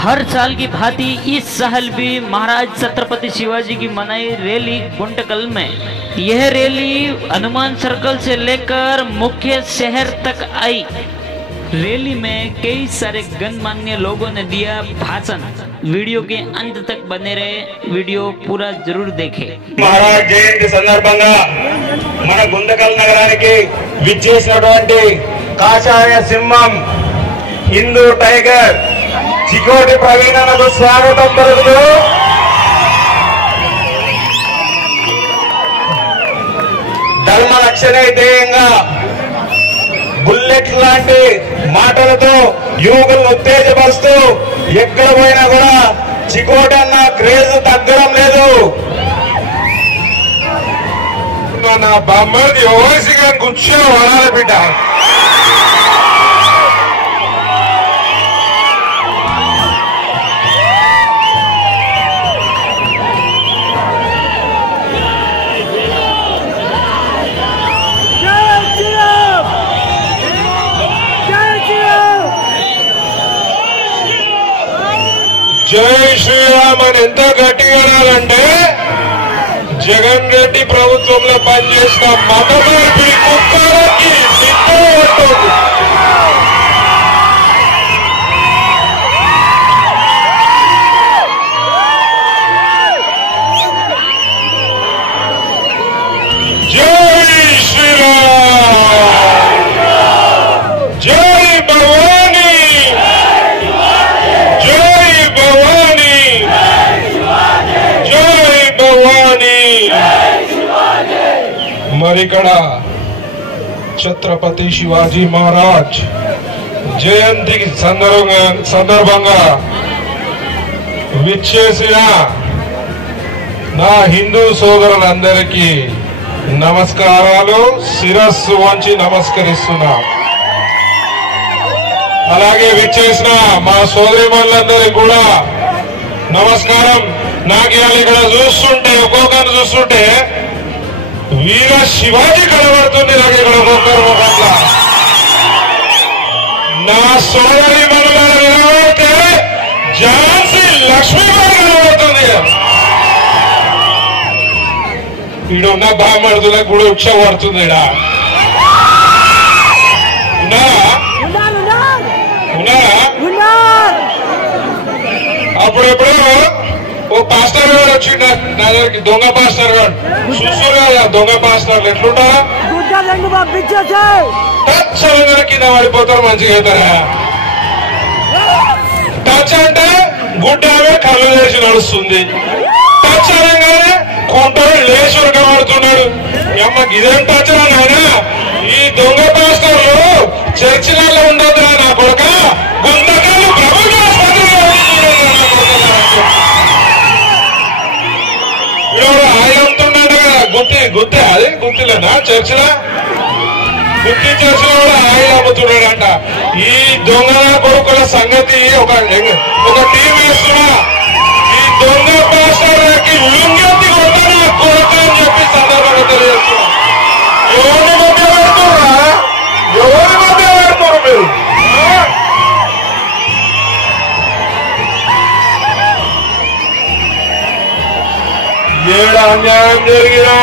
हर साल की भांति इस साल भी महाराज छत्रपति शिवाजी की मनाई रैली गुंटकल में। यह रैली हनुमान सर्कल से लेकर मुख्य शहर तक आई। रैली में कई सारे गणमान्य लोगों ने दिया भाषण। वीडियो के अंत तक बने रहे, वीडियो पूरा जरूर देखें। महाराज जयंती संदर्भंगा मन गुंटकल नगरानिकी विच्చేసినటువంటి కాషాయ సింహం హిందూ టైగర్ చికోటి ప్రవీణకు స్వాగతం పలుకుతూ ధర్మ రక్షణే ధ్యేయంగా బుల్లెట్ లాంటి మాటలతో యువకులను ఉత్తేజపరుస్తూ ఎక్కడ పోయినా కూడా చికోటి అన్న క్రేజ్ తగ్గడం లేదు. నా బామ్మది ఓవైసీగా కూర్చొని వడాలి బిడ్డ. జై శ్రీరామ్ అని ఎంత గట్టిగా అనాలంటే జగన్ రెడ్డి ప్రభుత్వంలో పనిచేసిన మత మార్పిడి కుక్కలకి నిద్రపడుతోంది. జై శ్రీరామ్, జై భవానీ, జై భవానీ, జై భవానీ. మరి ఇక్కడ ఛత్రపతి శివాజీ మహారాజ్ జయంతి సందర్భంగా విచ్చేసిన నా హిందూ సోదరులందరికీ నమస్కారాలు, శిరస్సు వంచి నమస్కరిస్తున్నా. అలాగే విచ్చేసిన మా సోదరిమణులందరికీ కూడా నమస్కారం. నాకు ఇవాళ ఇక్కడ చూస్తుంటే ఒక్కొక్కరిని చూస్తుంటే వీర శివాజీ కనబడుతుంది. నాకు ఇక్కడ ఒక్కొక్కరు ఒక్కొక్క నా సోదరిమణులను నిలబడితే ఝాన్సీ లక్ష్మీబాయి కనబడుతుంది. ఈడున్న బామర్దులకు కూడా ఉక్ష పడుతుంది. అప్పుడెప్పుడు ఓ పాస్టర్ గారు వచ్చిండ నా దగ్గరికి, దొంగ పాస్టర్ గారు. చూస్తారు కదా దొంగ పాస్టర్లు ఎట్లుంటారా, టచ్ అనగానే కింద పడిపోతారు, మంచిగా అవుతారా. టచ్ అంటే గుడ్డ ఆమె కళ్ళు వేసి నడుస్తుంది, టచ్ అనగానే కొంటాడు లేచి ఉరకబడుతున్నాడు. అమ్మ ఇదేం టచ్ రా నాయన, ఈ దొంగ పాస్టర్లు చర్చిలలో ఉండొద్దురా నా కొడుక, గుంటకల్లు ప్రభుత్వ ఆయనంటున్నాడు కదా. గుత్తి అదే గుత్తిలేనా చర్చిలా, గుత్తి చర్చిలో కూడా ఆయన అమ్ముతున్నాడంట. ఈ దొంగ కొడుకుల సంగతి ఒక టీం వేస్తున్నా, ఈ దొంగ పాస్టర్లకి లింగెత్తి కొడతాను కొడుకు అని చెప్పి సందర్భంగా తెలియజేస్తున్నా. ఎవరి మధ్య పెడుతున్నా, ఎవరి మధ్య పెడుతున్నారు మీరు? ఏడ అన్యాయం జరిగినా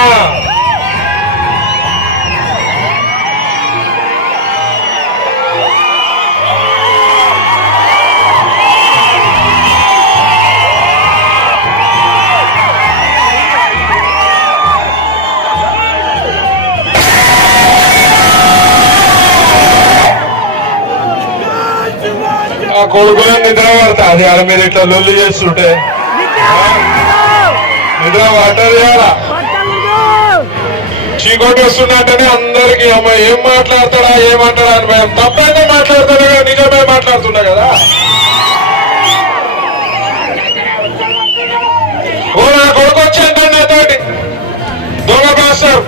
ఆ కొడుకులను నిద్ర పడతా, అది వాళ్ళ మీద ఇట్లా లొల్లి చేస్తుంటే నిద్ర పట్టదు. చీకోటి వస్తున్నట్టనే అందరికి అమ్మ ఏం మాట్లాడతాడా ఏమంటాడా అని భయం. తప్పైతే మాట్లాడతాడు కదా, నిజమే మాట్లాడుతున్నా కదా. ఓ నా కొడుకు వచ్చాడు నాతోటి దొంగ పాస్టర్.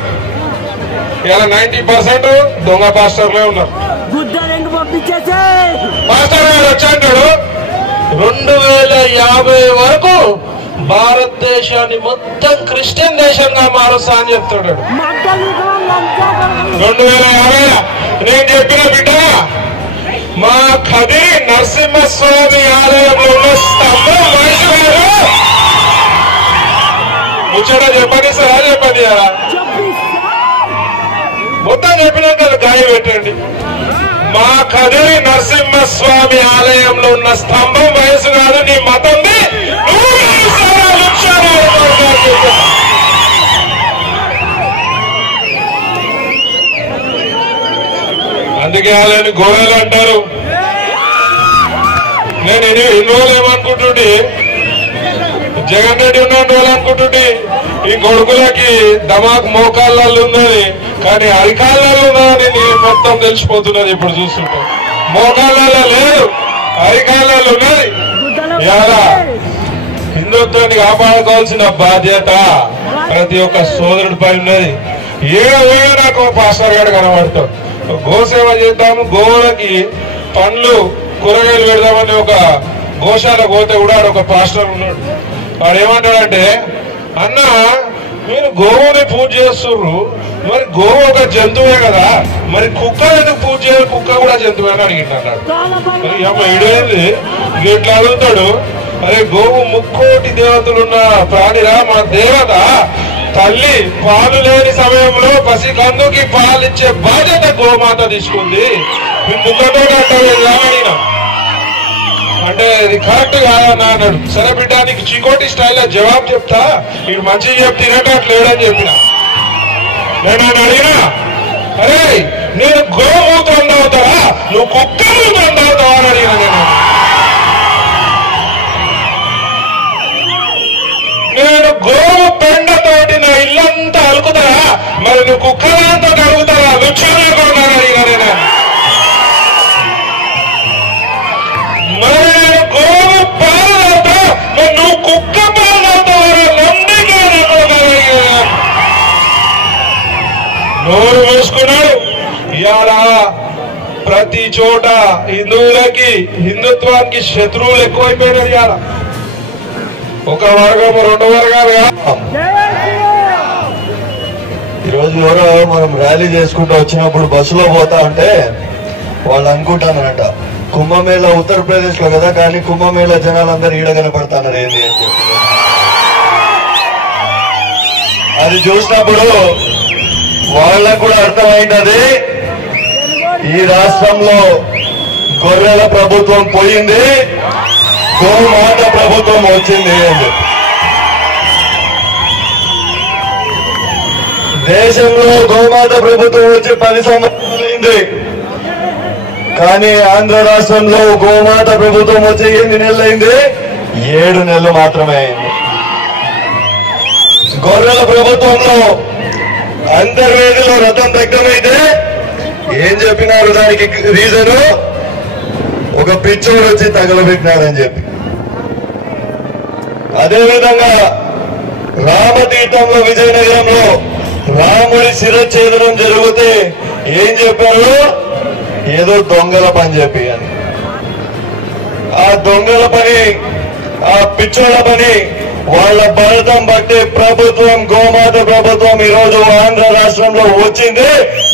ఇలా 90% దొంగ పాస్టర్లే ఉన్నారు. పాస్టర్ గారు వచ్చాడు 2050 వరకు భారతదేశాన్ని మొత్తం క్రిస్టియన్ దేశంగా మారుస్తా అని చెప్తాడు. 2050 నేను చెప్పిన బిడ్డ మా కదిరి నరసింహస్వామి ఆలయంలో ఉన్న ముచ్చట చెప్పని సార్ చెప్పని మొత్తం చెప్పినాక గాయ పెట్టండి. మా కదిరి నరసింహస్వామి ఆలయంలో ఉన్న స్తంభం వయసు కాదు నీ మతంది. అందుకే వాళ్ళని గోడలు అంటారు. నేను ఇన్ని రోజులు ఏమనుకుంటుంటే జగన్ రెడ్డి ఉన్నాడు వాళ్ళు అనుకుంటుంటే ఈ కొడుకులకి దమాక్ మోకాళ్ళల్లో ఉన్నది కానీ అరికాళ్ళలో ఉన్నదని నేను మొత్తం తెలిసిపోతున్నది. ఇప్పుడు చూస్తుంటే మోకాళ్ళలో లేదు, అరికాళ్ళలో ఉన్నది. ఇలా హిందుత్వాన్ని కాపాడుకోవాల్సిన బాధ్యత ప్రతి ఒక్క సోదరుడిపై ఉన్నది. ఏదో నాకు పాస్టర్ గారు కనబడతాడు. గోసేవ చేద్దాము, గోవులకి పండ్లు కూరగాయలు పెడదామని ఒక గోశాల పోతే కూడా ఒక పాస్టర్ ఉన్నాడు. వాడు ఏమంటాడంటే, అన్న మీరు గోవుని పూజ చేస్తుర్రు, మరి గోవు ఒక జంతువే కదా, మరి కుక్క ఎందుకు పూజ చేయాలి, కుక్క కూడా జంతువే అని అడిగింది. మరి అమ్మ ఇడేంది ఇట్లా అడుగుతాడు. అరే గోవు ముక్కోటి దేవతలున్న ప్రాణిరా, మన దేవత తల్లి పాలు లేని సమయంలో పసికందుకి పాలిచ్చే బాధ్యత గోమాత తీసుకుంది. మీ ముక్కతో అడిగినా అంటే ఇది కరెక్ట్ కాదన్నా అన్నాడు. సరే బిడ్డ నీకు చికోటి స్టైల్లో జవాబు చెప్తా, నీకు మంచిగా చెప్తినట్టు అట్లా లేడని చెప్పిన. నేను ఆయన అడిగినా, అరే నేను గోమూత్రం తాగుతావా, నువ్వు కుక్క మూత్రం తాగుతావా అని అడిగినా. నేను గోవు పెండతోటి నా ఇల్లంతా అలుకుతారా, మరి నువ్వు కుక్కలంతా అడుగుతారా, లుచ్చాలే కొన్నాను అడిగినా. నేను మరి నేను గోవు పాలు అవుతా, మరి నువ్వు కుక్క పాలు అవుతావా, నందిగా నోరు మూసుకున్నాడు. ఇవాళ ప్రతి చోట హిందువులకి హిందుత్వానికి శత్రువులు ఎక్కువైపోయినారు. ఇవాళ ఒక వర్గం రెండు వర్గాలుగా ఈరోజు ఎవరో మనం ర్యాలీ చేసుకుంటూ వచ్చినప్పుడు బస్సులో పోతా ఉంటే వాళ్ళు అనుకుంటానంట కుంభమేళా ఉత్తరప్రదేశ్ లో కదా, కానీ కుంభమేళా జనాలందరూ ఈడ కనపడతాన్నారు ఏంది అని చెప్పి. అది చూసినప్పుడు వాళ్ళకు కూడా అర్థమైంది ఈ రాష్ట్రంలో గొర్రెల ప్రభుత్వం పోయింది, గోమాత ప్రభుత్వం వచ్చింది అని. దేశంలో గోమాత ప్రభుత్వం వచ్చి 10 సంవత్సరాలైంది, కానీ ఆంధ్ర రాష్ట్రంలో గోమాత ప్రభుత్వం వచ్చి ఎన్ని నెలలైంది? 7 నెలలు మాత్రమే అయింది. గొర్రెల ప్రభుత్వంలో అంతర్వేదిలో రథం దగ్ధమైతే ఏం చెప్పినారు? దానికి రీజను ఒక పిచ్చోడు వచ్చి తగలబెట్టినాడని చెప్పి. అదేవిధంగా రామతీర్థంలో విజయనగరంలో రాముడి శిరఛేదనం జరిగితే ఏం చెప్పారు? ఏదో దొంగల పని చెప్పి అని. ఆ దొంగల పని, ఆ పిచ్చోళ్ళ పని, వాళ్ళ బలతం బట్టి ప్రభుత్వం, గోమాత ప్రభుత్వం ఈరోజు ఆంధ్ర రాష్ట్రంలో వచ్చింది.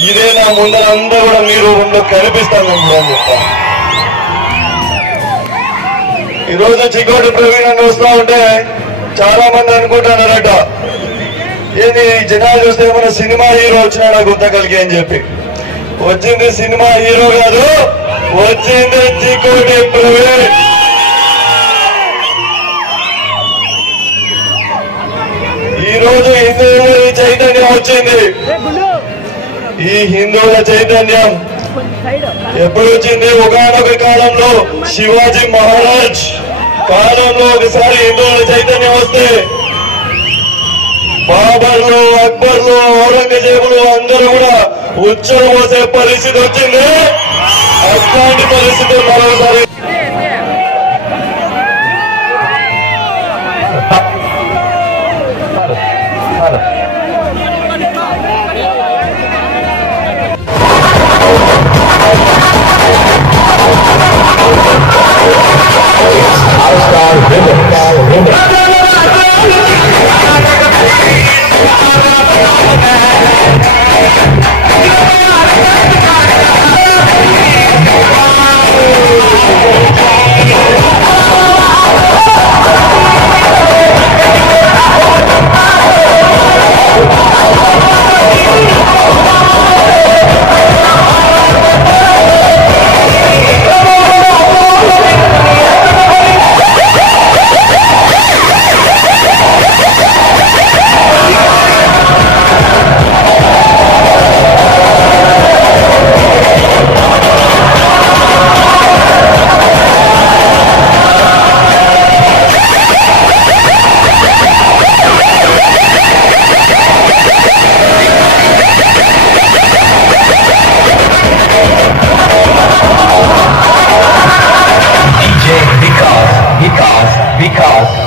ఇదే నా ముందర అందరూ కూడా మీరు కనిపిస్తాను కూడా అని చెప్తాను. ఈరోజు చికోటి ప్రవీణ్ అని వస్తా ఉంటే చాలా మంది అనుకుంటున్నారట, ఏంది జనాలు చూస్తే ఏమైనా సినిమా హీరో వచ్చినాడా గుర్తకలిగి అని చెప్పి. వచ్చింది సినిమా హీరో కాదు, వచ్చింది చికోటి ప్రవీణ్. ఈ రోజు హిందువుల ఈ చైతన్యం వచ్చింది. ఈ హిందువుల చైతన్యం ఎప్పుడు వచ్చింది? ఒకానొక కాలంలో శివాజీ మహారాజ్ కాలంలో ఒకసారి హిందువుల చైతన్యం వస్తే బాబర్లు, అక్బర్లు, ఔరంగజేబులు అందరూ కూడా ఉచ్చలు పోసే పరిస్థితి వచ్చింది. అట్లాంటి పరిస్థితులు మరోసారి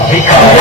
అధికారం